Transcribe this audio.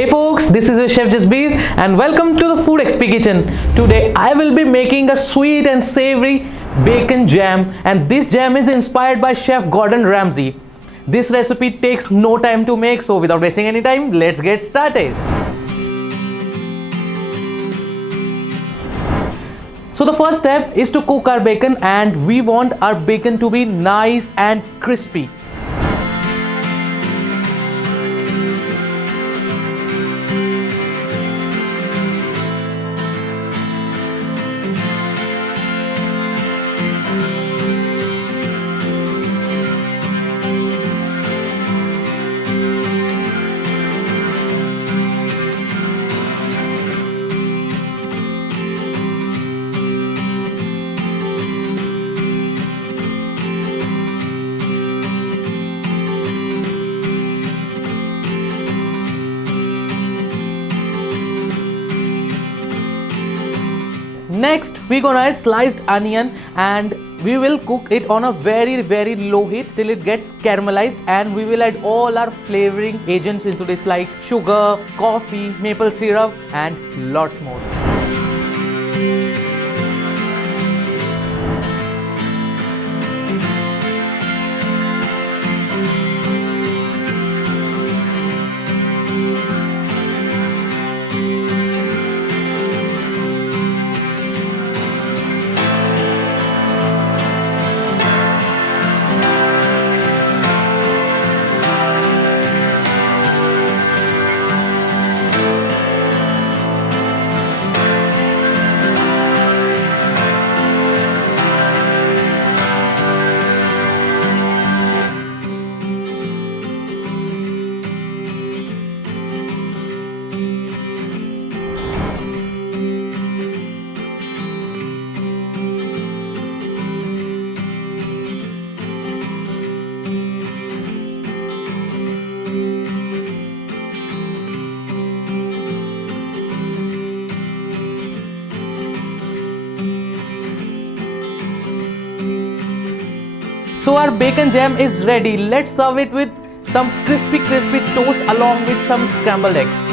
Hey folks, this is your Chef Jasbir and welcome to the TheFoodXP kitchen. Today I will be making a sweet and savory bacon jam, and this jam is inspired by Chef Gordon Ramsay. This recipe takes no time to make, so without wasting any time, let's get started. So the first step is to cook our bacon, and we want our bacon to be nice and crispy. Next, we're gonna add sliced onion and we will cook it on a very low heat till it gets caramelized, and we will add all our flavoring agents into this like sugar, coffee, maple syrup and lots more. So our bacon jam is ready. Let's serve it with some crispy toast along with some scrambled eggs.